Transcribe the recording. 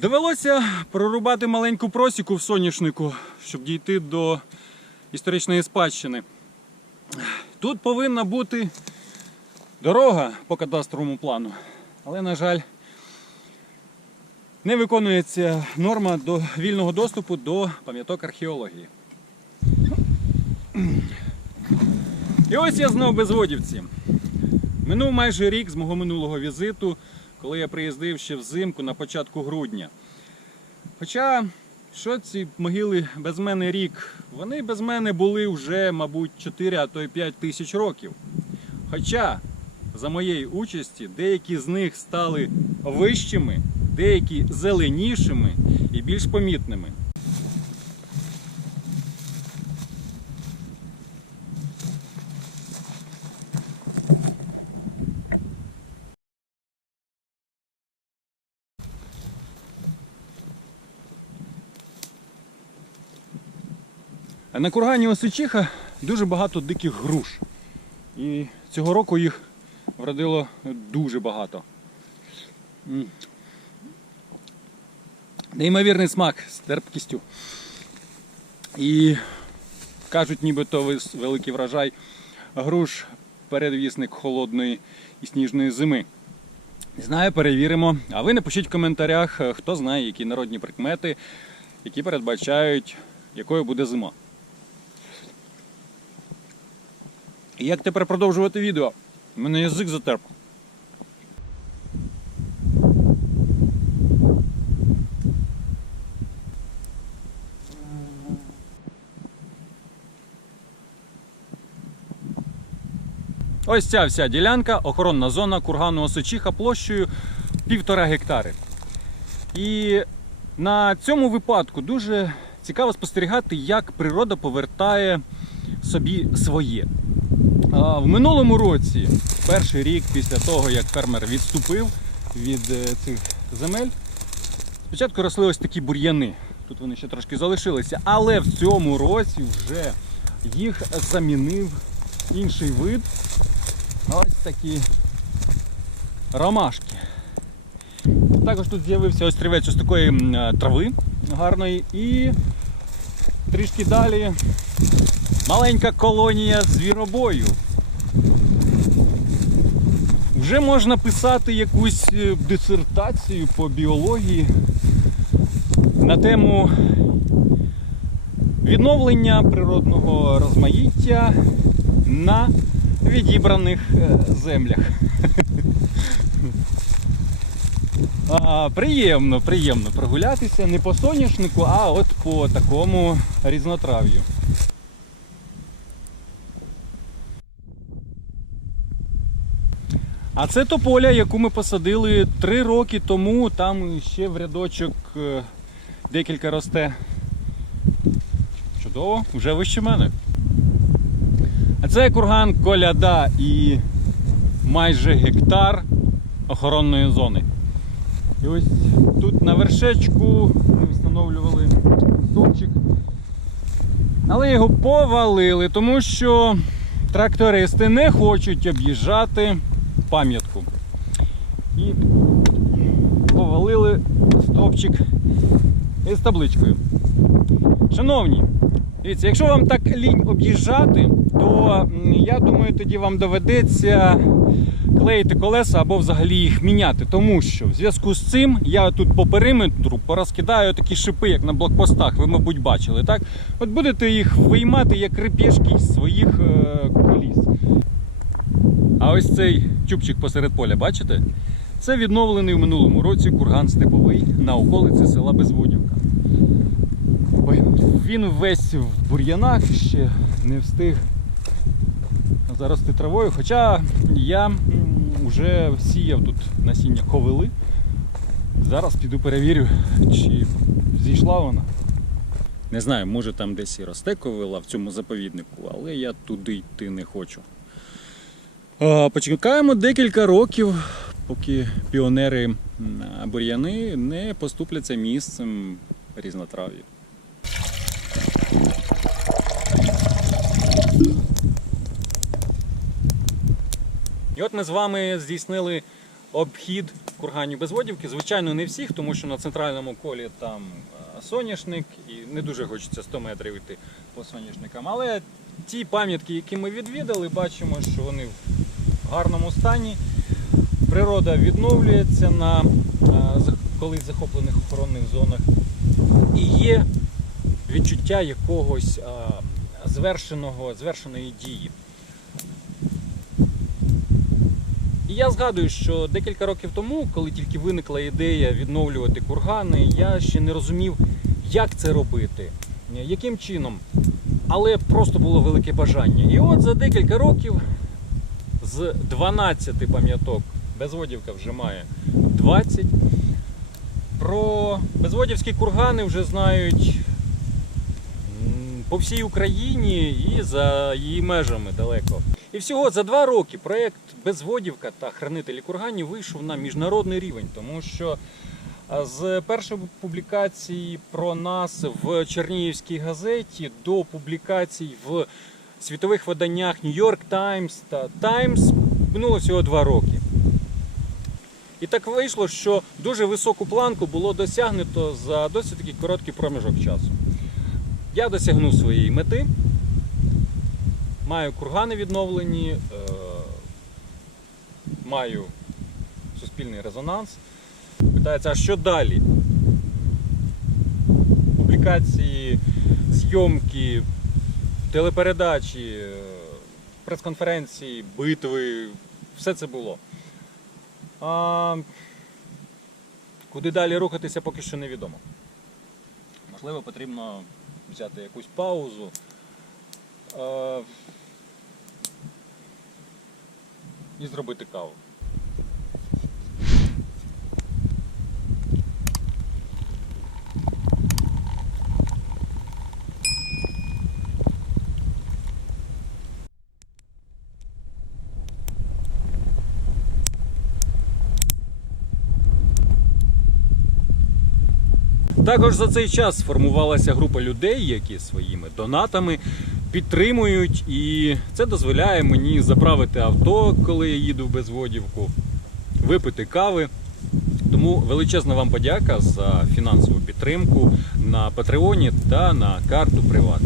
Довелося прорубати маленьку просіку в соняшнику, щоб дійти до історичної спадщини. Тут повинна бути дорога по кадастровому плану, але, на жаль, не виконується норма до вільного доступу до пам'яток археології. І ось я знову без водівці. Минув майже рік з мого минулого візиту, коли я приїздив ще взимку на початку грудня. Хоча, що ці могили без мене рік? Вони без мене були вже, мабуть, 4, а то й 5 тисяч років. Хоча, за моєї участі, деякі з них стали вищими, деякі зеленішими і більш помітними. На кургані Осичиха дуже багато диких груш. І цього року їх вродило дуже багато. Неймовірний смак з терпкістю. І кажуть, нібито великий врожай груш передвісник холодної і сніжної зими. Не знаю, перевіримо. А ви напишіть в коментарях, е, хто знає, які народні прикмети, які передбачають, якою буде зима. І як тепер продовжувати відео? У мене язик затерп. Ось ця вся ділянка, охоронна зона кургану Осочиха площею півтора гектари. І на цьому випадку дуже цікаво спостерігати, як природа повертає собі своє. В минулому році, перший рік після того, як фермер відступив від е, цих земель, спочатку росли ось такі бур'яни. Тут вони ще трошки залишилися, але в цьому році вже їх замінив інший вид. Ось такі ромашки. Також тут з'явився ось тривець ось такої е, трави гарної і трішки далі маленька колонія звіробою. Вже можна писати якусь е, дисертацію по біології на тему відновлення природного розмаїття на відібраних е, землях. А, приємно, приємно прогулятися не по соняшнику, а от по такому різнотрав'ю. А це тополя, яку ми посадили три роки тому. Там ще в рядочок е, декілька росте. Чудово, вже вище мене. А це курган коляда і майже гектар охоронної зони. І ось тут на вершечку ми встановлювали стовпчик. Але його повалили, тому що трактористи не хочуть об'їжджати пам'ятку. І повалили стовпчик із табличкою. Шановні, дивіться, якщо вам так лінь об'їжджати, то я думаю, тоді вам доведеться клеїти колеса або взагалі їх міняти. Тому що в зв'язку з цим я тут по периметру порозкидаю такі шипи, як на блокпостах, ви, мабуть, бачили. так? От будете їх виймати як репешки з своїх е. А ось цей чубчик посеред поля, бачите? Це відновлений в минулому році курган степовий на околиці села Безводівка. Він весь в бур'янах ще не встиг зарости травою. Хоча я вже сіяв тут насіння ковили. Зараз піду перевірю, чи зійшла вона. Не знаю, може там десь і росте ковила в цьому заповіднику, але я туди йти не хочу. А, Почекаємо декілька років, поки піонери бур'яни не поступляться місцем різнотрав'я. І от ми з вами здійснили обхід курганів Безводівки. Звичайно, не всіх, тому що на центральному колі там е, соняшник і не дуже хочеться 100 метрів йти по соняшникам. Але ті пам'ятки, які ми відвідали, бачимо, що вони в гарному стані. Природа відновлюється на е, колись захоплених охоронних зонах. І є відчуття якогось а, звершеного, звершеної дії. І я згадую, що декілька років тому, коли тільки виникла ідея відновлювати кургани, я ще не розумів, як це робити, яким чином. Але просто було велике бажання. І от за декілька років з 12 пам'яток Безводівка вже має 20. Про безводівські кургани вже знають по всій Україні і за її межами далеко. І всього за два роки проєкт Безводівка та хранителі курганів вийшов на міжнародний рівень, тому що з першої публікації про нас в Чернігівській газеті до публікацій в світових виданнях New York Times та Times минуло всього два роки. І так вийшло, що дуже високу планку було досягнуто за досить такий короткий проміжок часу. Я досягнув своєї мети, маю кургани відновлені, е, маю суспільний резонанс. Питається, а що далі? Публікації, зйомки, телепередачі, прес-конференції, битви, все це було. А, куди далі рухатися, поки що невідомо. Можливо, потрібно взяти якусь паузу. І зробити каву. Також за цей час сформувалася група людей, які своїми донатами підтримують, і це дозволяє мені заправити авто, коли я їду в Безводівку, випити кави. Тому величезна вам подяка за фінансову підтримку на Патреоні та на карту Приват.